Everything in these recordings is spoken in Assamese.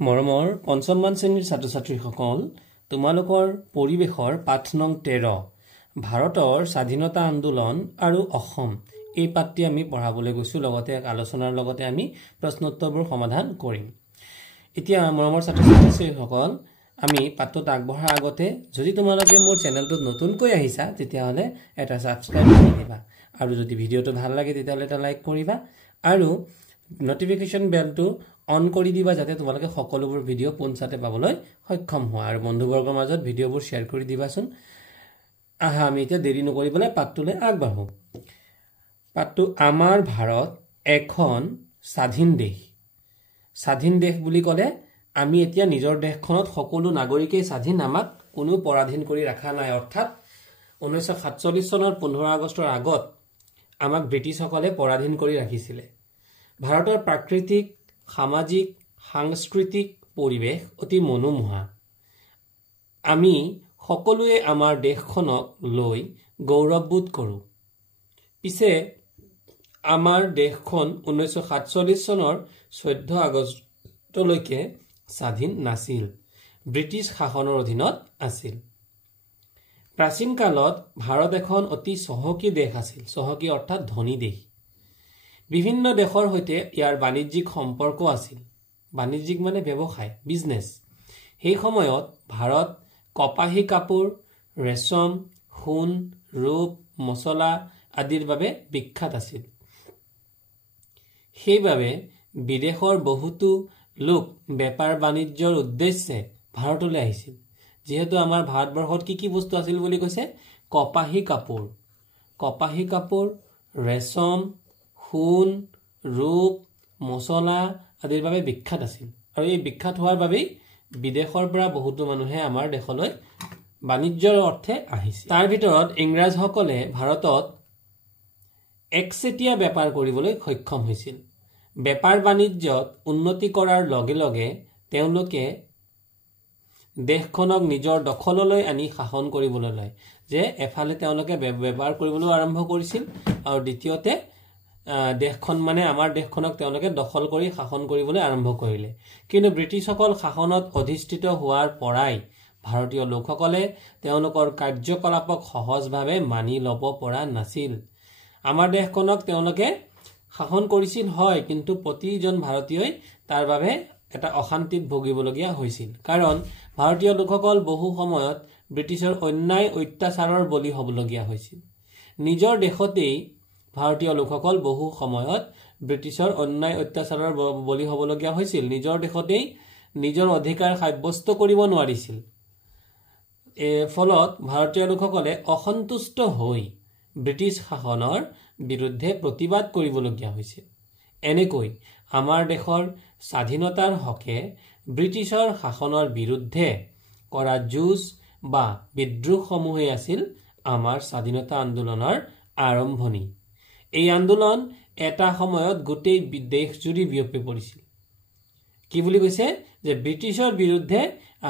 মৰমৰ পঞ্চমমান শ্ৰেণীৰ ছাত্ৰ-ছাত্ৰীসকল তোমালোকৰ পৰিৱেশৰ পাঠ নং 13 ভাৰতৰ স্বাধীনতা আন্দোলন আৰু অসম এই পাঠটি আমি পঢ়াবলৈ গৈছো লগতে এক আলোচনাৰ লগতে আমি প্ৰশ্নোত্তৰবোৰ সমাধান কৰিম এতিয়া মৰমৰ ছাত্ৰ-ছাত্ৰীসকল আমি পাঠটোত আগবঢ়াৰ আগতে যদি তোমালোকে মোৰ চেনেলটোত নতুনকৈ আহিছা তেতিয়া হলে এটা সাবস্ক্ৰাইব কৰি দিবা আৰু যদি ভিডিওটো ভাল লাগে তেতিয়া হলে এটা লাইক কৰিবা আৰু নোটিফিকেশন বেলটো অন কৰি দিবা যাতে তোমালোকে সকলোবোৰ ভিডিও পোনছাতে পাবলৈ সক্ষম হোৱা আৰু বন্ধুবৰ্গৰ মাজত ভিডিওবোৰ শেয়াৰ কৰি দিবাচোন আহা আমি এতিয়া দেৰি নকৰি পেলাই পাঠটোলৈ আগবাঢ়ো পাঠটো আমাৰ ভাৰত এখন স্বাধীন দেশ বুলি ক'লে আমি এতিয়া নিজৰ দেশখনত সকলো নাগৰিকেই স্বাধীন আমাক কোনো পৰাধীন কৰি ৰাখা নাই অৰ্থাৎ 1947 চনৰ 15 আগষ্টৰ আগত আমাক ব্ৰিটিছসকলে পৰাধীন কৰি ৰাখিছিলে ভাৰতৰ প্ৰাকৃতিক সামাজিক সাংস্কৃতিক পৰিৱেশ অতি মনোমোহা আমি সকলোৱে আমাৰ দেশখনক লৈ গৌৰৱবোধ কৰো পিছে আমাৰ দেশখন 1947 চনৰ 14 আগষ্টলৈকে স্বাধীন নাছিল ব্ৰিটিছ শাসনৰ অধীনত আছিল প্ৰাচীন কালত ভাৰত এখন অতি চহকী দেশ আছিল চহকী অৰ্থাৎ ধনী দেশ বিভিন্ন দেশৰ হৈতে ইয়াৰ বাণিজ্যিক সম্পৰ্ক আছিল বাণিজ্যিক মানে ব্যৱসায় বিজনেস সেই সময়ত ভাৰত কপাহী কাপোৰ ৰেশম সোণ ৰূপ মছলা আদিৰ বাবে বিখ্যাত আছিল সেইবাবে বিদেশৰ বহুতো লোক বেপাৰ বাণিজ্যৰ উদ্দেশ্যে ভাৰতলৈ আহিছিল যেহেতু আমাৰ ভাৰতবৰ্ষত কি বস্তু আছিল বুলি কৈছে কপাহী কাপোৰ ৰেশম সোণ ৰূপ মছলা আদিৰ বাবে বিখ্যাত আছিল আৰু এই বিখ্যাত হোৱাৰ বাবে বিদেশৰ পৰা বহুতো মানুহে আমাৰ দেশলৈ বাণিজ্যৰ অৰ্থে আহিছিল তাৰ ভিতৰত ইংৰাজসকলে ভাৰতত একচেটিয়া বেপাৰ কৰিবলৈ সক্ষম হৈছিল বেপাৰ বাণিজ্যত উন্নতি কৰাৰ লগে লগে তেওঁলোকে দেশখনক নিজৰ দখললৈ আনি শাসন কৰিবলৈ লয় যে এফালে তেওঁলোকে বেপাৰ কৰিবলৈ আৰম্ভ কৰিছিল আৰু দ্বিতীয়তে দেশখন মানে আমাৰ দেশখনক তেওঁলোকে দখল কৰি শাসন কৰিবলৈ আৰম্ভ কৰিলে কিন্তু ব্ৰিটিছসকল শাসনত অধিষ্ঠিত হোৱাৰ পৰাই ভাৰতীয় লোকসকলে তেওঁলোকৰ কাৰ্যকলাপক সহজভাৱে মানি ল'ব পৰা নাছিল আমাৰ দেশখনক তেওঁলোকে শাসন কৰিছিল হয় কিন্তু প্ৰতিজন ভাৰতীয়ই তাৰ বাবে এটা অশান্তিত ভুগিবলগীয়া হৈছিল কাৰণ ভাৰতীয় লোকসকল বহু সময়ত ব্ৰিটিছৰ অন্যায় অত্যাচাৰৰ বলি হ'বলগীয়া হৈছিল নিজৰ দেশতেই ভাৰতীয় লোকসকল বহু সময়ত ব্ৰিটিছৰ অন্যায় অত্যাচাৰৰ বলি হ'বলগীয়া হৈছিল নিজৰ দেশতেই নিজৰ অধিকাৰ সাব্যস্ত কৰিব নোৱাৰিছিল ফলত ভাৰতীয় লোকসকলে অসন্তুষ্ট হৈ ব্ৰিটিছ শাসনৰ বিৰুদ্ধে প্ৰতিবাদ কৰিবলগীয়া হৈছিল এনেকৈ আমাৰ দেশৰ স্বাধীনতাৰ হকে ব্ৰিটিছৰ শাসনৰ বিৰুদ্ধে কৰা যুঁজ বা বিদ্ৰোহসমূহে আছিল আমাৰ স্বাধীনতা আন্দোলনৰ আৰম্ভণি এই আন্দোলন এটা সময়ত গোটেই দেশজুৰি বিয়পি পৰিছিল কি বুলি কৈছে যে ব্ৰিটিছৰ বিৰুদ্ধে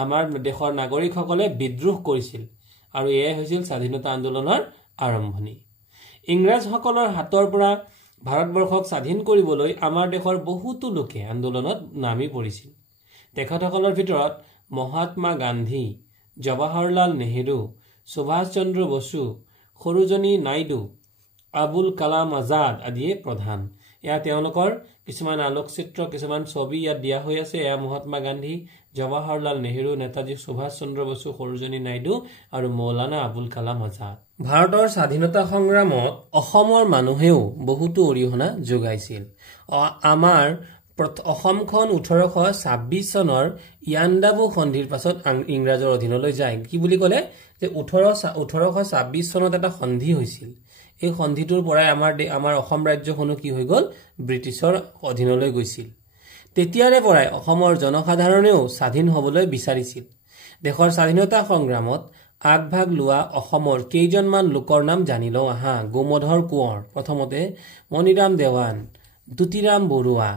আমাৰ দেশৰ নাগৰিকসকলে বিদ্ৰোহ কৰিছিল আৰু এয়াই হৈছিল স্বাধীনতা আন্দোলনৰ আৰম্ভণি ইংৰাজসকলৰ হাতৰ পৰা ভাৰতবৰ্ষক স্বাধীন কৰিবলৈ আমাৰ দেশৰ বহুতো লোকে আন্দোলনত নামি পৰিছিল তেখেতসকলৰ ভিতৰত মহাত্মা গান্ধী জৱাহৰলাল নেহেৰু সুভাষ চন্দ্ৰ বসু সৰোজিনী নাইডু আবুল কালাম আজাদ আদিয়ে প্ৰধান এয়া তেওঁলোকৰ কিছুমান আলোকচিত্ৰ কিছুমান ছবি ইয়াত দিয়া হৈ আছে এয়া মহাত্মা গান্ধী জৱাহৰলাল নেহেৰু নেতাজী সুভাষ চন্দ্ৰ বসু সৰোজিনী নাইডু আৰু মৌলানা আবুল কালাম আজাদ ভাৰতৰ স্বাধীনতা সংগ্ৰামত অসমৰ মানুহেও বহুতো অৰিহণা যোগাইছিল আমাৰ অসমখন 1826 চনৰ ইয়াণ্ডাবু সন্ধিৰ পাছত ইংৰাজৰ অধীনলৈ যায় কি বুলি ক'লে যে 1826 চনত এটা সন্ধি হৈছিল এই সন্ধিটোৰ পৰাই আমাৰ অসম ৰাজ্যখনো কি হৈ গ'ল ব্ৰিটিছৰ অধীনলৈ গৈছিল তেতিয়াৰে পৰাই অসমৰ জনসাধাৰণেও স্বাধীন হ'বলৈ বিচাৰিছিল দেশৰ স্বাধীনতা সংগ্ৰামত আগভাগ লোৱা অসমৰ কেইজনমান লোকৰ নাম জানি লওঁ আহা গোমধৰ কোঁৱৰ প্ৰথমতে মণিৰাম দেৱান দুতিৰাম বৰুৱা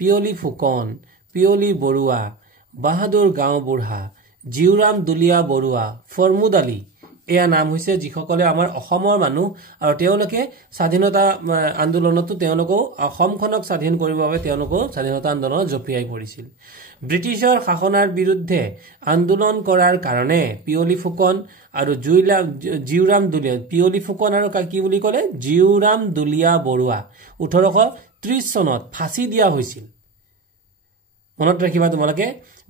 পিয়লি ফুকন পিয়লি বৰুৱা বাহাদুৰ গাঁওবুঢ়া জিউৰাম দুলিয়া বৰুৱা ফৰমুদ আলী এয়া নাম হৈছে যিসকলে আমাৰ অসমৰ মানুহ আৰু তেওঁলোকে স্বাধীনতা আন্দোলনতো তেওঁলোকো অসমখনক স্বাধীন কৰিবৰ বাবে তেওঁলোকো স্বাধীনতা আন্দোলনত জঁপিয়াই পৰিছিল ব্ৰিটিছৰ শাসনৰ বিৰুদ্ধে আন্দোলন কৰাৰ কাৰণে পিয়লি ফুকন আৰু জিউৰাম দুলীয়া পিয়লি ফুকন আৰু কি বুলি ক'লে জিউৰাম দুলীয়া বৰুৱা 1830 চনত ফাঁচি দিয়া হৈছিল মনত ৰাখিবা তোমালোকে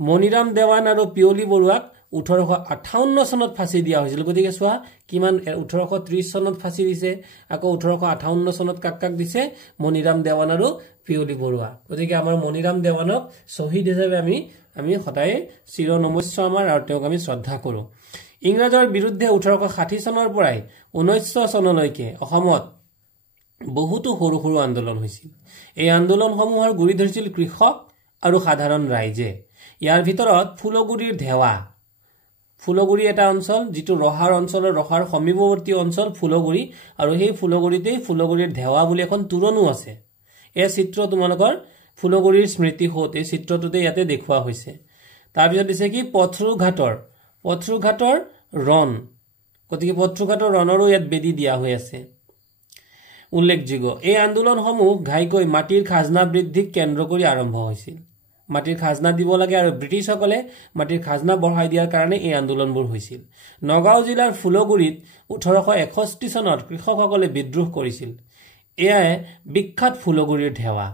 মনিৰাম দেৱান আৰু পিয়লি বৰুৱাক 1858 চনত ফাঁচি দিয়া হৈছিল গতিকে চোৱা কিমান 1830 চনত ফাঁচি দিছে আকৌ 1858 চনত কাক দিছে মনিৰাম দেৱান আৰু পিয়লি বৰুৱা গতিকে আমাৰ মনিৰাম দেৱানক শহীদ হিচাপে আমি সদায় চিৰনমস্য আমাৰ আৰু তেওঁক আমি শ্ৰদ্ধা কৰো ইংৰাজৰ বিৰুদ্ধে 1860 চনৰ পৰাই 1900 চনলৈকে অসমত বহুতো সৰু সৰু আন্দোলন হৈছিল এই আন্দোলনসমূহৰ গুৰি ধৰিছিল কৃষক আৰু সাধাৰণ ৰাইজে ইয়াৰ ভিতৰত ফুলগুৰিৰ ধেৱা ফুলগুৰি এটা অঞ্চল যিটো ৰহাৰ অঞ্চলৰ ৰহাৰ সমীপৱৰ্তী অঞ্চল ফুলগুৰি আৰু সেই ফুলগুৰিতেই ফুলগুৰিৰ ধেৱা বুলি এখন তুৰণো আছে এই চিত্ৰ তোমালোকৰ ফুলগুৰিৰ স্মৃতি হোত এই চিত্ৰটোতে ইয়াতে দেখুওৱা হৈছে তাৰ পিছত দিছে কি পথৰুঘাটৰ ৰণ গতিকে পথৰুঘাটৰ ৰণৰো ইয়াত বেদি দিয়া হৈ আছে উল্লেখযোগ্য এই আন্দোলনসমূহ ঘাইকৈ মাটিৰ খাজনা বৃদ্ধিক কেন্দ্ৰ কৰি আৰম্ভ হৈছিল মাটিৰ খাজনা দিব লাগে আৰু ব্ৰিটিছসকলে মাটিৰ খাজনা বঢ়াই দিয়াৰ কাৰণে এই আন্দোলনবোৰ হৈছিল নগাঁও জিলাৰ ফুলগুৰিত 1861 চনত কৃষকসকলে বিদ্ৰোহ কৰিছিল এয়াই বিখ্যাত ফুলগুৰিৰ ধেৱা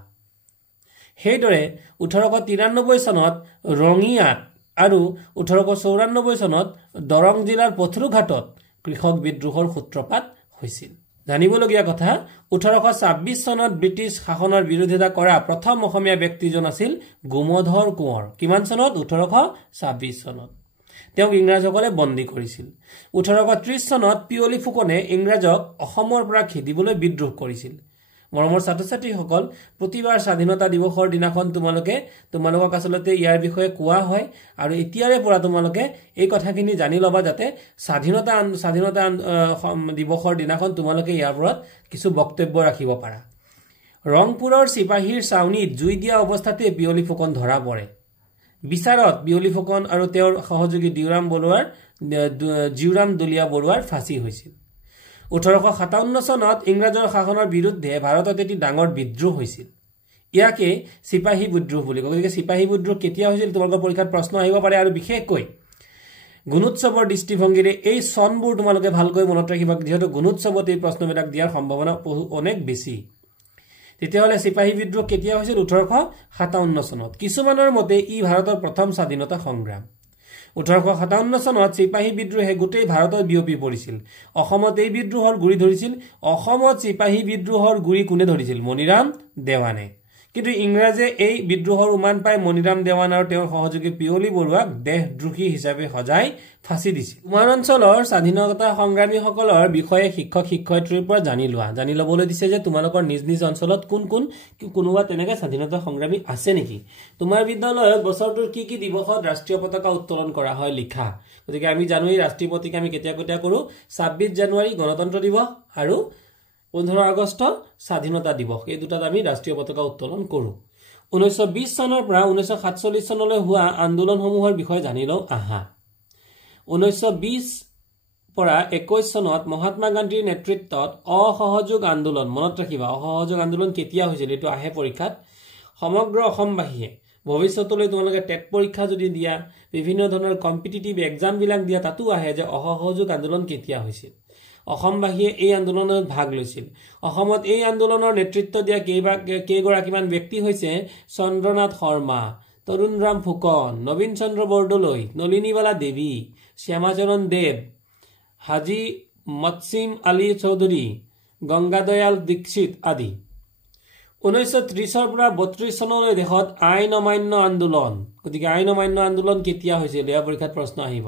সেইদৰে 1893 চনত ৰঙিয়াত আৰু 1894 চনত দৰং জিলাৰ পথৰুঘাটত কৃষক বিদ্ৰোহৰ সূত্ৰপাত হৈছিল জানিবলগীয়া কথা 1826 চনত ব্ৰিটিছ শাসনৰ বিৰোধিতা কৰা প্ৰথম অসমীয়া ব্যক্তিজন আছিল গোমধৰ কোঁৱৰ কিমান চনত 1826 চনত তেওঁক ইংৰাজসকলে বন্দী কৰিছিল 1830 চনত পিয়লি ফুকনে ইংৰাজক অসমৰ পৰা খেদিবলৈ বিদ্ৰোহ কৰিছিল মৰমৰ ছাত্ৰ-ছাত্ৰীসকল প্ৰতিবাৰ স্বাধীনতা দিৱসৰ দিনাখন তোমালোকক আচলতে ইয়াৰ বিষয়ে কোৱা হয় আৰু এতিয়াৰে পৰা তোমালোকে এই কথাখিনি জানি লবা যাতে স্বাধীনতা দিৱসৰ দিনাখন তোমালোকে ইয়াৰ ওপৰত কিছু বক্তব্য ৰাখিব পাৰা ৰংপুৰৰ সিপাহীৰ চাউনীত জুই দিয়া অৱস্থাতে পিয়লি ফুকন ধৰা পৰে বিচাৰত পিয়লি ফুকন আৰু তেওঁৰ সহযোগী জিউৰাম দুলীয়া বৰুৱাৰ ফাঁচি হৈছিল 1857 চনত ইংৰাজৰ শাসনৰ বিৰুদ্ধে ভাৰতত এটি ডাঙৰ বিদ্ৰোহ হৈছিল ইয়াকে সিপাহী বিদ্ৰোহ বুলি কয় গতিকে সিপাহী বিদ্ৰোহ কেতিয়া হৈছিল তোমালোকৰ পৰীক্ষাত প্ৰশ্ন আহিব পাৰে আৰু বিশেষকৈ গুণোৎসৱৰ দৃষ্টিভংগীৰে এই চনবোৰ তোমালোকে ভালকৈ মনত ৰাখিবা যেহেতু গুণোৎসৱত এই প্ৰশ্নবিলাক দিয়াৰ সম্ভাৱনা অনেক বেছি তেতিয়াহ'লে সিপাহী বিদ্ৰোহ কেতিয়া হৈছিল 1857 চনত কিছুমানৰ মতে ই ভাৰতৰ প্ৰথম স্বাধীনতা সংগ্ৰাম 1857 চনত সিপাহী বিদ্ৰোহে গোটেই ভাৰতত বিয়পি পৰিছিল অসমত এই বিদ্ৰোহৰ গুৰি ধৰিছিল অসমত সিপাহী বিদ্ৰোহৰ গুৰি কোনে ধৰিছিল মনিৰাম দেৱানে কিন্তু ইংৰাজে এই বিদ্ৰোহৰ উমান পাই মনিৰাম দেৱান আৰু তেওঁৰ সহযোগী পিয়লি বৰুৱাক দেশদ্ৰোহী হিচাপে সজাই ফাঁচি দিছিল আমাৰ অঞ্চলৰ স্বাধীনতা সংগ্ৰামীসকলৰ বিষয়ে শিক্ষক-শিক্ষয়িত্ৰীৰ পৰা জানি ল'বলৈ দিছে যে তোমালোকৰ নিজ নিজ অঞ্চলত কোনোবা তেনেকৈ স্বাধীনতা সংগ্ৰামী আছে নেকি তোমাৰ বিদ্যালয়ত বছৰটোৰ কি দিৱসত ৰাষ্ট্ৰীয় পতাকা উত্তোলন কৰা হয় লিখা গতিকে আমি জানো এই ৰাষ্ট্ৰীয় পতাকা আমি কেতিয়া কৰো 26 জানুৱাৰী গণতন্ত্ৰ দিৱস আৰু 15 আগষ্ট স্বাধীনতা দিৱস এই দুটাত আমি ৰাষ্ট্ৰীয় পতাকা উত্তোলন কৰো 1920 চনৰ পৰা 1947 চনলৈ হোৱা আন্দোলনসমূহৰ বিষয়ে জানি লওঁ আহা 1920 পৰা 21 চনত মহাত্মা গান্ধীৰ নেতৃত্বত অসহযোগ আন্দোলন মনত ৰাখিবা অসহযোগ আন্দোলন কেতিয়া হৈছিল এটো আহে পৰীক্ষাত সমগ্ৰ অসমবাসীয়ে ভৱিষ্যতলৈ তোমালোকে টেট পৰীক্ষা যদি দিয়া বিভিন্ন ধৰণৰ কম্পিটিটিভ এক্সাম বিলাক দিয়া তাতো আহে যে অসহযোগ আন্দোলন কেতিয়া হৈছিল অসমবাসীয়ে এই আন্দোলনত ভাগ লৈছিল অসমত এই আন্দোলনৰ নেতৃত্ব দিয়া কেইগৰাকীমান ব্যক্তি হৈছে চন্দ্ৰনাথ শৰ্মা তৰুণৰাম ফুকন নবীন চন্দ্ৰ বৰদলৈ নলিনীবালা দেৱী শ্যামাচৰণ দেৱ হাজী মতচিম আলী চৌধুৰী গংগাদয়াল দীক্ষিত আদি 1930 পৰা 32 চনলৈ দেশত আইন অমান্য আন্দোলন গতিকে আইন অমান্য আন্দোলন কেতিয়া হৈছিল এয়া পৰীক্ষাত প্ৰশ্ন আহিব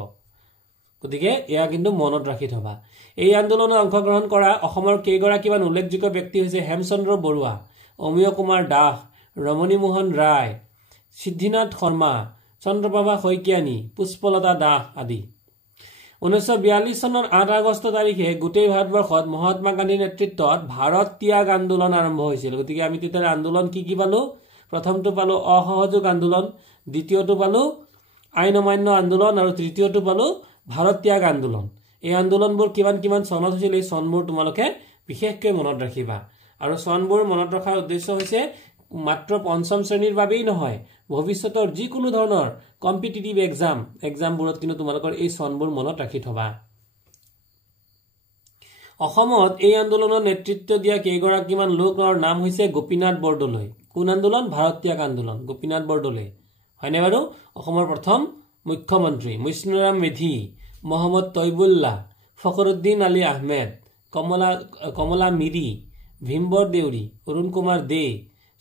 গতিকে এয়া কিন্তু মনত ৰাখি থবা এই আন্দোলনত অংশগ্ৰহণ কৰা অসমৰ কেইগৰাকীমান উল্লেখযোগ্য ব্যক্তি হৈছে হেমচন্দ্ৰ বৰুৱা অমিয় কুমাৰ দাস ৰমণী মোহন ৰায় সিদ্ধিনাথ শৰ্মা চন্দ্ৰপ্ৰভা শইকীয়ানী পুষ্পলতা দাস আদি 1942 চনৰ 8 আগষ্ট তাৰিখে গোটেই ভাৰতবৰ্ষত মহাত্মা গান্ধীৰ নেতৃত্বত ভাৰত ত্যাগ আন্দোলন আৰম্ভ হৈছিল গতিকে আমি তেতিয়া আন্দোলন কি পালো প্ৰথমটো পালো অসহযোগ আন্দোলন দ্বিতীয়টো পালো আইন অমান্য আন্দোলন আৰু তৃতীয়টো পালো ভাৰত ত্যাগ আন্দোলন এই আন্দোলনবোৰ কিমান চনত হৈছিল এই চনবোৰ তোমালোকে বিশেষকৈ মনত ৰাখিবা আৰু চনবোৰ মনত ৰখাৰ উদ্দেশ্য হৈছে মাত্ৰ পঞ্চম শ্ৰেণীৰ বাবেই নহয় ভৱিষ্যতৰ যিকোনো ধৰণৰ কম্পিটিটিভ এক্সামবোৰত কিন্তু তোমালোকৰ এই চনবোৰ মনত ৰাখি থবা অসমত এই আন্দোলনৰ নেতৃত্ব দিয়া কেইগৰাকীমান লোকৰ নাম হৈছে গোপীনাথ বৰদলৈ কোন আন্দোলন ভাৰত ত্যাগ আন্দোলন গোপীনাথ বৰদলৈ হয়নে বাৰু অসমৰ প্ৰথম মুখ্যমন্ত্ৰী মুছনুৰাম মেধি মহম্মদ তৈবুল্লাহ ফখৰুদ্দিন আলী আহমেদ কমলা মিৰি ভীমবৰ দেউৰী অৰুণ কুমাৰ দে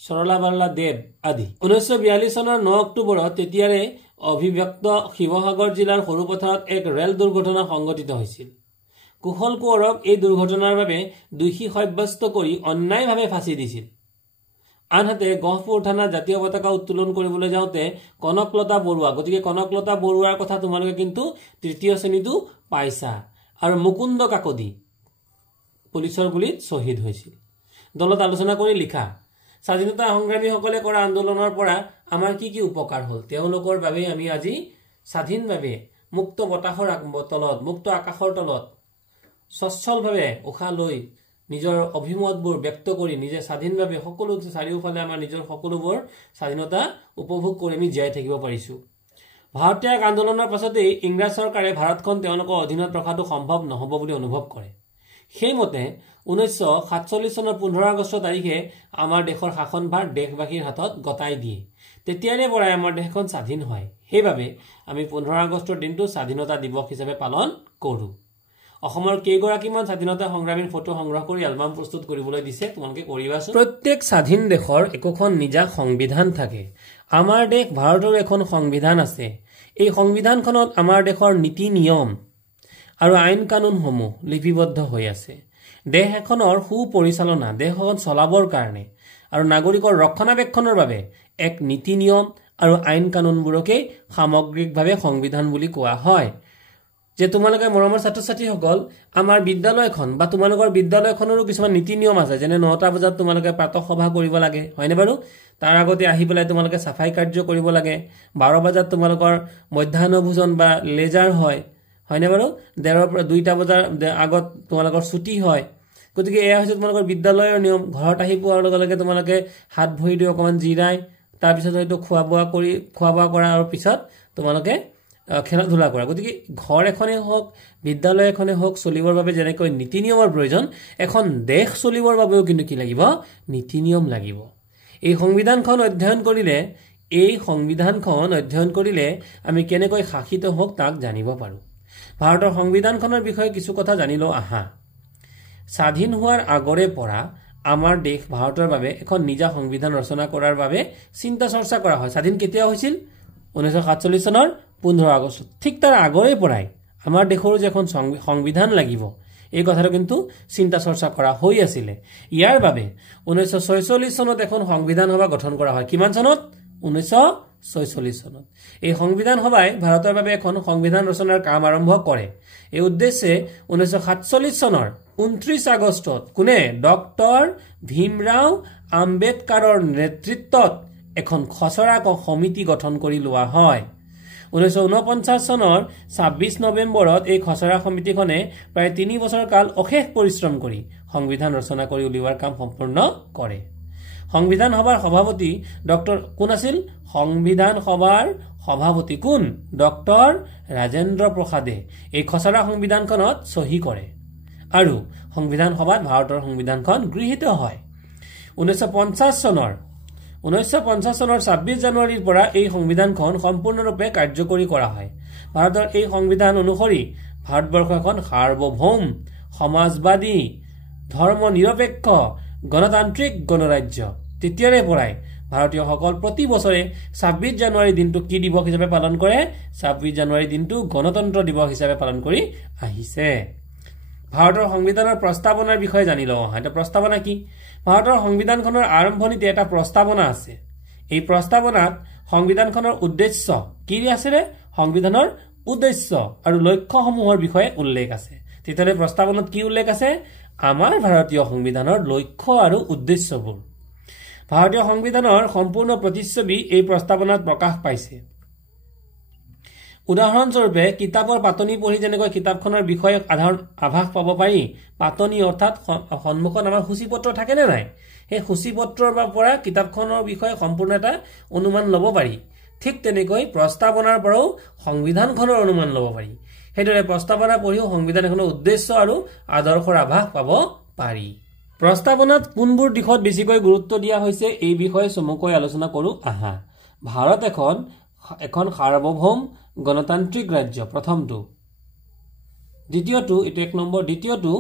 সৰলা বাৰ্লা দেৱ আদি 1942 চনৰ 9 অক্টোবৰত তেতিয়াৰে অভিব্যক্ত শিৱসাগৰ জিলাৰ সৰুপথাৰত এক ৰেল দুৰ্ঘটনা সংঘটিত হৈছিল কুশল কোঁৱৰক এই দুৰ্ঘটনাৰ বাবে দোষী সাব্যস্ত কৰি অন্যায়ভাৱে ফাঁচি দিছিল আনহাতে গহপুৰ থানাত জাতীয় পতাকা উত্তোলন কৰিবলৈ যাওঁতে কনকলতা বৰুৱা গতিকে কনকলতা বৰুৱাৰ কথা তোমালোকে কিন্তু তৃতীয় শ্ৰেণীতো পাইছা আৰু মুকুন্দ কাকতি পুলিচৰ গুলীত শ্বহীদ হৈছিল দলত আলোচনা কৰি লিখা স্বাধীনতা সংগ্ৰামীসকলে কৰা আন্দোলনৰ পৰা আমাৰ কি উপকাৰ হ'ল তেওঁলোকৰ বাবে আমি আজি স্বাধীনভাৱে মুক্ত বতাহৰ তলত মুক্ত আকাশৰ তলত সচ্ছলভাৱে উশাহ লৈ নিজৰ অভিমতবোৰ ব্যক্ত কৰি নিজে স্বাধীনভাৱে সকলো চাৰিওফালে আমাৰ নিজৰ সকলোবোৰ স্বাধীনতা উপভোগ কৰি আমি জীয়াই থাকিব পাৰিছো ভাৰত ত্যাগ আন্দোলনৰ পাছতেই ইংৰাজ চৰকাৰে ভাৰতখন তেওঁলোকৰ অধীনত ৰখাটো সম্ভৱ নহ'ব বুলি অনুভৱ কৰে সেইমতে 1947 চনৰ 15 আগষ্ট তাৰিখে আমাৰ দেশৰ শাসনভাৰ দেশবাসীৰ হাতত গতাই দিয়ে তেতিয়াৰে পৰাই আমাৰ দেশখন স্বাধীন হয় সেইবাবে আমি 15 আগষ্টৰ দিনটো স্বাধীনতা দিৱস হিচাপে পালন কৰোঁ অসমৰ কেইগৰাকীমান স্বাধীনতা সংগ্ৰামীৰ ফটো সংগ্ৰহ কৰি এলবাম প্ৰস্তুত কৰিবলৈ দিছে তোমালোকে কৰিবাচোন প্ৰত্যেক স্বাধীন দেশৰ একোখন নিজা সংবিধান থাকে আমাৰ দেশ ভাৰতৰ এখন সংবিধান আছে এই সংবিধানখনত আমাৰ দেশৰ নীতি নিয়ম আৰু আইন কানুনসমূহ লিপিবদ্ধ হৈ আছে দেশ এখনৰ সুপৰিচালনা দেশখন চলাবৰ কাৰণে আৰু নাগৰিকৰ ৰক্ষণাবেক্ষণৰ বাবে এক নীতি নিয়ম আৰু আইন কানুনবোৰকে সামগ্ৰিকভাৱে সংবিধান বুলি কোৱা হয় যে তোমালোকে মৰমৰ ছাত্ৰ-ছাত্ৰীসকল আমাৰ বিদ্যালয়খন বা তোমালোকৰ বিদ্যালয়খনৰো কিছুমান নীতি নিয়ম আছে যেনে 9টা বজাত তোমালোকে প্ৰাতঃ সভা কৰিব লাগে হয়নে বাৰু তাৰ আগতে আহি পেলাই তোমালোকে সাফাই কাৰ্য কৰিব লাগে 12 বজাত তোমালোকৰ মধ্যাহ্ন ভোজন বা লেজাৰ হয় হয়নে বাৰু 1:30 পৰা 2টা বজাৰ আগত তোমালোকৰ ছুটি হয় গতিকে এয়া হৈছে তোমালোকৰ বিদ্যালয়ৰ নিয়ম ঘৰত আহি পোৱাৰ লগে লগে তোমালোকে হাত ভৰি দি অকমান জিৰাই তাৰ পিছত হয়তো খোৱা বোৱা কৰা আৰু পিছত তোমালোকে খেলা ধূলা কৰা গতিকে ঘৰ এখনে হওক বিদ্যালয় এখনে হওক চলিবৰ বাবে যেনেকৈ নীতি নিয়মৰ প্ৰয়োজন এখন দেশ চলিবৰ বাবেও কিন্তু কি লাগিব নীতি নিয়ম লাগিব এই সংবিধানখন অধ্যয়ন কৰিলে আমি কেনেকৈ শাসিত হওক তাক জানিব পাৰো ভাৰতৰ সংবিধানখনৰ বিষয়ে কিছু কথা জানিলো আহা স্বাধীন হোৱাৰ আগৰে পৰা আমাৰ দেশ ভাৰতৰ বাবে এখন নিজা সংবিধান ৰচনা কৰাৰ বাবে চিন্তা চৰ্চা কৰা হয় স্বাধীন কেতিয়া হৈছিল 1947 চনৰ 15 আগষ্ট ঠিক তাৰ আগৰে পৰাই আমাৰ দেশৰ যে এখন সংবিধান লাগিব এই কথাটো কিন্তু চিন্তা চৰ্চা কৰা হৈ আছিল ইয়াৰ বাবে 1946 চনত এখন সংবিধান সভা গঠন কৰা হয় কিমান চনত 1946 চনত এই সংবিধান সভাই ভাৰতৰ বাবে এখন সংবিধান ৰচনাৰ কাম আৰম্ভ কৰে এই উদ্দেশ্যে 1947 চনৰ 29 আগষ্টত কোনে ডক্টৰ ভীমৰাও আম্বেদকাৰৰ নেতৃত্বত এখন খচৰা সমিতি গঠন কৰি লোৱা হয় 1949 চনৰ 26 নৱেম্বৰত এই খচৰা সমিতিখনে প্ৰায় 3 বছৰ কাল অশেষ পৰিশ্ৰম কৰি সংবিধান ৰচনা কৰি উলিওৱাৰ কাম সম্পূৰ্ণ কৰে সংবিধান সভাৰ সভাপতি ডক্টৰ কোন আছিল সংবিধান সভাৰ সভাপতি কোন ডক্টৰ ৰাজেন্দ্ৰ প্ৰসাদে এই খচৰা সংবিধানখনত সহি কৰে আৰু সংবিধান সভাত ভাৰতৰ সংবিধানখন গৃহীত হয় 1950 চনৰ 26 জানুৱাৰীৰ পৰা এই সংবিধানখন সম্পূৰ্ণৰূপে কাৰ্যকৰী কৰা হয় ভাৰতৰ এই সংবিধান অনুসৰি ভাৰতবৰ্ষ এখন সাৰ্বভৌম সমাজবাদী ধৰ্ম নিৰপেক্ষ গণতান্ত্ৰিক গণৰাজ্য তেতিয়াৰে পৰাই ভাৰতীয়সকল প্ৰতি বছৰে 26 জানুৱাৰী দিনটো কি দিৱস হিচাপে পালন কৰে 26 জানুৱাৰী দিনটো গণতন্ত্ৰ দিৱস হিচাপে পালন কৰি আহিছে ভাৰতৰ সংবিধানৰ প্ৰস্তাৱনাৰ বিষয়ে জানি লওঁ এটা প্ৰস্তাৱনা কি ভাৰতৰ সংবিধানখনৰ আৰম্ভণিতে এটা প্ৰস্তাৱনা আছে এই প্ৰস্তাৱনাত সংবিধানখনৰ উদ্দেশ্য কি আছে সংবিধানৰ উদ্দেশ্য আৰু লক্ষ্যসমূহৰ বিষয়ে উল্লেখ আছে তেতিয়ালে প্ৰস্তাৱনাত কি উল্লেখ আছে আমাৰ ভাৰতীয় সংবিধানৰ লক্ষ্য আৰু উদ্দেশ্যবোৰ ভাৰতীয় সংবিধানৰ সম্পূৰ্ণ প্ৰতিচ্ছবি এই প্ৰস্তাৱনাত প্ৰকাশ পাইছে উদাহৰণস্বৰূপে কিতাপৰ পাতনি পঢ়ি যেনেকৈ কিতাপখনৰ বিষয়ে সাধাৰণ আভাস পাব পাৰি, পাতনি অৰ্থাৎ সন্মুখত আমাৰ সূচীপত্ৰ থাকে নে নাই, সেই সূচীপত্ৰৰ পৰা কিতাপখনৰ বিষয়ে সম্পূৰ্ণ এটা অনুমান ল'ব পাৰি। ঠিক তেনেকৈ প্ৰস্তাৱনাৰ পৰাও সংবিধানখনৰ অনুমান ল'ব পাৰি। সেইদৰে প্ৰস্তাৱনা পঢ়িও সংবিধান এখনৰ উদ্দেশ্য আৰু আদৰ্শৰ আভাস পাব পাৰি। প্ৰস্তাৱনাত কোনবোৰ দিশত বেছিকৈ গুৰুত্ব দিয়া হৈছে এই বিষয়ে চমুকৈ আলোচনা কৰো আহা। ভাৰত এখন সাৰ্বভৌম গণতান্ত্ৰিক ৰাজ্য, প্ৰথমটো। দ্বিতীয়টো, এইটো 1 নম্বৰ। দ্বিতীয়টো,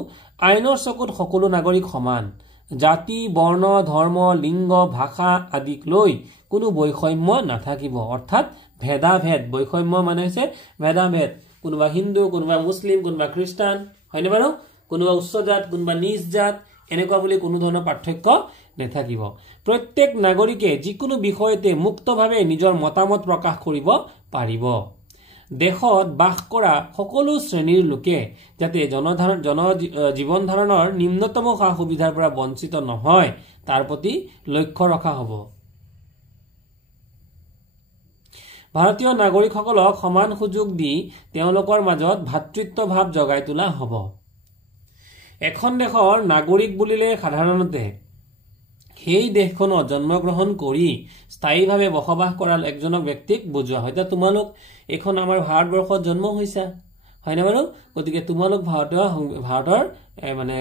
আইনৰ চকুত সকলো নাগৰিক সমান। জাতি, বৰ্ণ, ধৰ্ম, লিংগ, ভাষা আদিক লৈ কোনো বৈষম্য নাথাকিব, অৰ্থাৎ ভেদাভেদ। বৈষম্য মানে হৈছে ভেদাভেদ, কোনোবা হিন্দু, কোনোবা মুছলিম, কোনোবা খ্ৰীষ্টান, হয়নে বাৰু, কোনোবা উচ্চ জাত, কোনোবা নিচ জাত, এনেকুৱা বুলি কোনো ধৰণৰ পাৰ্থক্য নাথাকিব। প্ৰত্যেক নাগৰিকে যিকোনো বিষয়তে মুক্তভাৱে নিজৰ মতামত প্ৰকাশ কৰিব পাৰিব। দেশত বাস কৰা সকলো শ্ৰেণীৰ লোকে যাতে জীৱন ধাৰণৰ নিম্নতম সা সুবিধাৰ পৰা বঞ্চিত নহয় তাৰ প্ৰতি লক্ষ্য ৰখা হ'ব। ভাৰতীয় নাগৰিকসকলক সমান সুযোগ দি তেওঁলোকৰ মাজত ভাতৃত্বভাৱ জগাই তোলা হ'ব। এখন দেশৰ নাগৰিক বুলিলে সাধাৰণতে সেই দেশখনত জন্মগ্ৰহণ কৰি স্থায়ীভাৱে বসবাস কৰা একজনক ব্যক্তিক বুজোৱা হয়। এতিয়া তোমালোক এখন আমাৰ ভাৰতবৰ্ষত জন্ম হৈছা, হয়নে বাৰু, গতিকে তোমালোক ভাৰতৰ মানে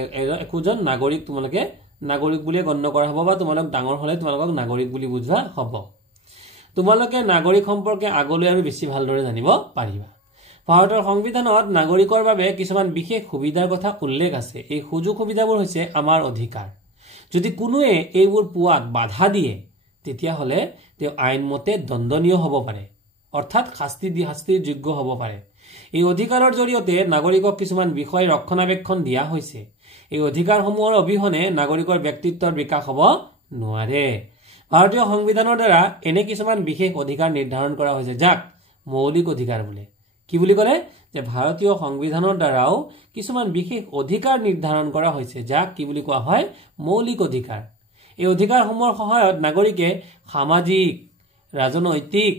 একোজন নাগৰিক, তোমালোকে নাগৰিক বুলিয়ে গণ্য কৰা হ'ব, বা তোমালোক ডাঙৰ হলে তোমালোকক নাগৰিক বুলি বুজোৱা হ'ব। তোমালোকে নাগৰিক সম্পৰ্কে আগলৈ আৰু বেছি ভালদৰে জানিব পাৰিবা। ভাৰতৰ সংবিধানত নাগৰিকৰ বাবে কিছুমান বিশেষ সুবিধাৰ কথা উল্লেখ আছে। এই সুযোগ সুবিধাবোৰ হৈছে আমাৰ অধিকাৰ। যদি কোনোৱে এইবোৰ পোৱাত বাধা দিয়ে তেতিয়াহ'লে তেওঁ আইনমতে দণ্ডনীয় হ'ব পাৰে, অৰ্থাৎ শাস্তিৰ যোগ্য হ'ব পাৰে। এই অধিকাৰৰ জৰিয়তে নাগৰিকক কিছুমান বিষয় ৰক্ষণাবেক্ষণ দিয়া হৈছে। এই অধিকাৰসমূহৰ অবিহনে নাগৰিকৰ ব্যক্তিত্বৰ বিকাশ হ'ব নোৱাৰে। ভাৰতীয় সংবিধানৰ দ্বাৰা এনে কিছুমান বিশেষ অধিকাৰ নিৰ্ধাৰণ কৰা হৈছে যাক মৌলিক অধিকাৰ বোলে। কি বুলি ক'লে, যে ভাৰতীয় সংবিধানৰ দ্বাৰাও কিছুমান বিশেষ অধিকাৰ নিৰ্ধাৰণ কৰা হৈছে যাক কি বুলি কোৱা হয়, মৌলিক অধিকাৰ। এই অধিকাৰসমূহৰ সহায়ত নাগৰিকে সামাজিক, ৰাজনৈতিক,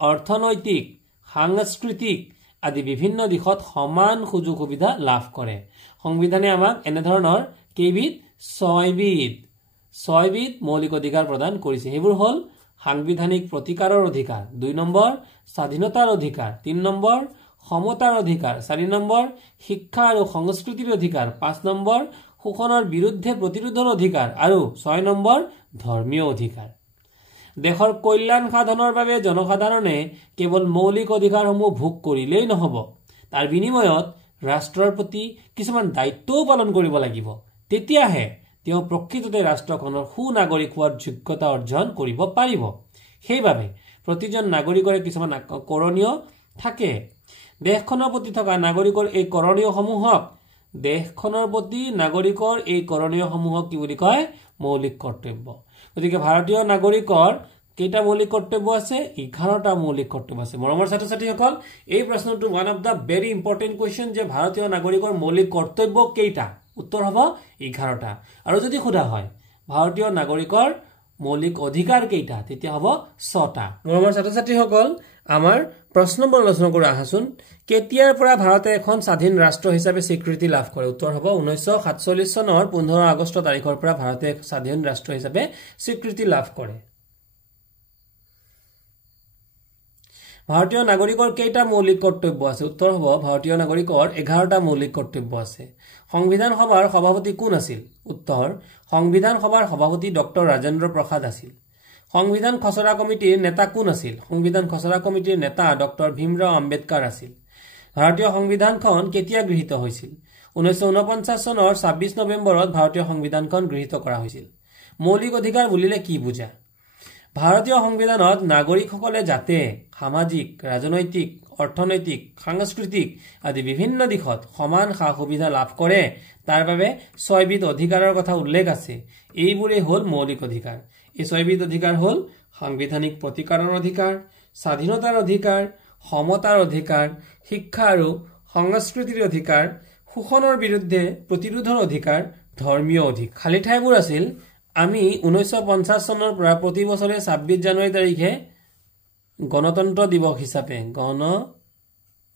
অৰ্থনৈতিক, সাংস্কৃতিক আদি বিভিন্ন দিশত সমান সুযোগ সুবিধা লাভ কৰে। সংবিধানে আমাক এনেধৰণৰ কেইবিধ, 6বিধ মৌলিক অধিকাৰ প্ৰদান কৰিছে। সেইবোৰ হ'ল সাংবিধানিক প্ৰতিকাৰৰ অধিকাৰ, 2 নম্বৰ স্বাধীনতাৰ অধিকাৰ, 3 নম্বৰ সমতাৰ অধিকাৰ, 4 নম্বৰ শিক্ষা আৰু সংস্কৃতিৰ অধিকাৰ, 5 নম্বৰ শোষণৰ বিৰুদ্ধে প্ৰতিৰোধৰ অধিকাৰ আৰু 6 নম্বৰ ধৰ্মীয় অধিকাৰ। দেশৰ কল্যাণ সাধনৰ বাবে জনসাধাৰণে কেৱল মৌলিক অধিকাৰসমূহ ভোগ কৰিলেই নহ'ব, তাৰ বিনিময়ত ৰাষ্ট্ৰৰ প্ৰতি কিছুমান দায়িত্বও পালন কৰিব লাগিব। তেতিয়াহে তেওঁ প্ৰকৃততে ৰাষ্ট্ৰখনৰ সুনাগৰিক হোৱাৰ যোগ্যতা অৰ্জন কৰিব পাৰিব। সেইবাবে প্ৰতিজন নাগৰিকৰে কিছুমান কৰণীয় থাকে। দেশখনৰ প্ৰতি থকা নাগৰিকৰ এই কৰণীয়সমূহক কি বুলি কয়, মৌলিক কৰ্তব্য। গতিকে ভাৰতীয় নাগৰিকৰ কেইটা মৌলিক কৰ্তব্য আছে, 11টা মৌলিক কৰ্তব্য আছে। মৰমৰ ছাত্ৰ ছাত্ৰীসকল, এই প্ৰশ্নটো one of the very important question যে ভাৰতীয় নাগৰিকৰ মৌলিক কৰ্তব্য কেইটা, উত্তৰ হ'ব 11টা। আৰু যদি সোধা হয় ভাৰতীয় নাগৰিকৰ মৌলিক অধিকাৰ কেইটা, তেতিয়া হ'ব 6টা। মৰমৰ ছাত্ৰ ছাত্ৰীসকল, আমাৰ প্ৰশ্নবোৰ আলোচনা কৰি আহাচোন। কেতিয়াৰ পৰা ভাৰতে এখন স্বাধীন ৰাষ্ট্ৰ হিচাপে স্বীকৃতি লাভ কৰে, উত্তৰ হ'ব 1947 চনৰ 15 আগষ্ট তাৰিখৰ পৰা ভাৰতে স্বাধীন ৰাষ্ট্ৰ হিচাপে স্বীকৃতি লাভ কৰে। ভাৰতীয় নাগৰিকৰ কেইটা মৌলিক কৰ্তব্য আছে, উত্তৰ হ'ব ভাৰতীয় নাগৰিকৰ 11টা মৌলিক কৰ্তব্য আছে। সংবিধান সভাৰ সভাপতি কোন আছিল, উত্তৰ সংবিধান সভাৰ সভাপতি ডক্টৰ ৰাজেন্দ্ৰ প্ৰসাদ আছিল। সংবিধান খচৰা কমিটিৰ নেতা কোন আছিল, সংবিধান খচৰা কমিটিৰ নেতা ডক্টৰ ভীমৰাও আম্বেদকাৰ আছিল। ভাৰতীয় সংবিধানখন কেতিয়া গৃহীত হৈছিল, 1949 চনৰ 26 নৱেম্বৰত ভাৰতীয় সংবিধানখন গৃহীত কৰা হৈছিল। মৌলিক অধিকাৰ বুলিলে কি বুজা, ভাৰতীয় সংবিধানত নাগৰিকসকলে যাতে সামাজিক, ৰাজনৈতিক, অৰ্থনৈতিক, সাংস্কৃতিক আদি বিভিন্ন দিশত সমান সা সুবিধা লাভ কৰে তাৰ বাবে 6বিধ অধিকাৰৰ কথা উল্লেখ আছে। এইবোৰেই হ'ল মৌলিক অধিকাৰ। এই 6বিধ অধিকাৰ হ'ল সাংবিধানিক প্ৰতিকাৰৰ অধিকাৰ, স্বাধীনতাৰ অধিকাৰ, সমতাৰ অধিকাৰ, শিক্ষা আৰু সংস্কৃতিৰ অধিকাৰ, শোষণৰ বিৰুদ্ধে প্ৰতিৰোধৰ অধিকাৰ, ধৰ্মীয় অধিকাৰ। খালী ঠাইবোৰ আছিল, আমি 1950 চনৰ পৰা প্ৰতি বছৰে 26 জানুৱাৰী তাৰিখে গণতন্ত্ৰ দিৱস হিচাপে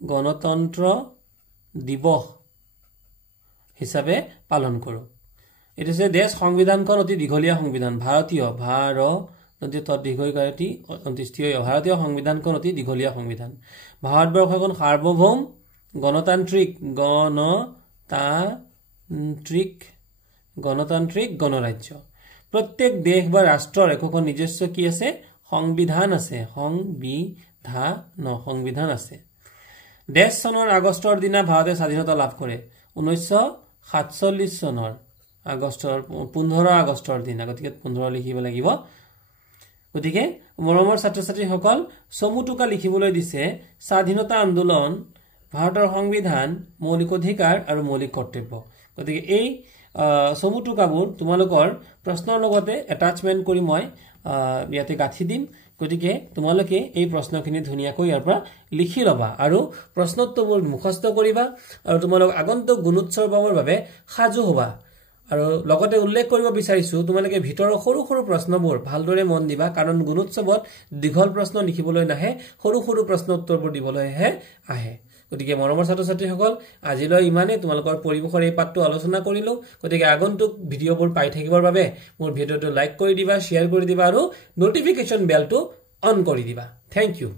গণতন্ত্ৰ দিৱস হিচাপে পালন কৰোঁ। এইটো হৈছে দেশ সংবিধানখন অতি দীঘলীয়া সংবিধান, ভাৰতীয় ভাৰতীয় সংবিধানখন অতি দীঘলীয়া সংবিধান। ভাৰতবৰ্ষ এখন সাৰ্বভৌম গণতান্ত্ৰিক গণৰাজ্য। প্ৰত্যেক দেশ বা ৰাষ্ট্ৰৰ একোখন নিজস্ব কি আছে? সংবিধান আছে। সংবিধান আছে। দেশ চনৰ আগষ্টৰ দিনা ভাৰতে স্বাধীনতা লাভ কৰে 1947 চনৰ 15 আগষ্টৰ দিনা। গতিকে 15 লিখিব লাগিব। গতিকে মৰমৰ ছাত্ৰ ছাত্ৰীসকল, চমু টোকা লিখিবলৈ দিছে স্বাধীনতা আন্দোলন, ভাৰতৰ সংবিধান, মৌলিক অধিকাৰ আৰু মৌলিক কৰ্তব্য। গতিকে এই চমু টোকাবোৰ তোমালোকৰ প্ৰশ্নৰ লগতে এটাচমেণ্ট কৰি মই ইয়াতে গাঁঠি দিম। গতিকে তোমালোকে এই প্ৰশ্নখিনি ধুনীয়াকৈ ইয়াৰ পৰা লিখি ল'বা আৰু প্ৰশ্নোত্তৰবোৰ মুখস্থ কৰিবা আৰু তোমালোক আগন্তুক গুণোৎসৱৰ বাবে সাজু হ'বা। আৰু লগতে উল্লেখ কৰিব বিচাৰিছো তোমালোকে ভিতৰৰ সৰু সৰু প্ৰশ্নবোৰ ভালদৰে মন দিবা, কাৰণ গুণোৎসৱত দীঘল প্ৰশ্ন লিখিবলৈ নাহে, সৰু সৰু প্ৰশ্ন উত্তৰবোৰ দিবলৈহে আহে। গতিকে মৰমৰ ছাত্ৰ ছাত্ৰীসকল, আজিলৈ ইমানেই। তোমালোকৰ পৰিৱেশৰ এই পাঠটো আলোচনা কৰিলো। গতিকে আগন্তুক ভিডিঅ'বোৰ পাই থাকিবৰ বাবে মোৰ ভিডিঅ'টো লাইক কৰি দিবা, শ্বেয়াৰ কৰি দিবা আৰু নটিফিকেশ্যন বেলটো অন কৰি দিবা। Thank U.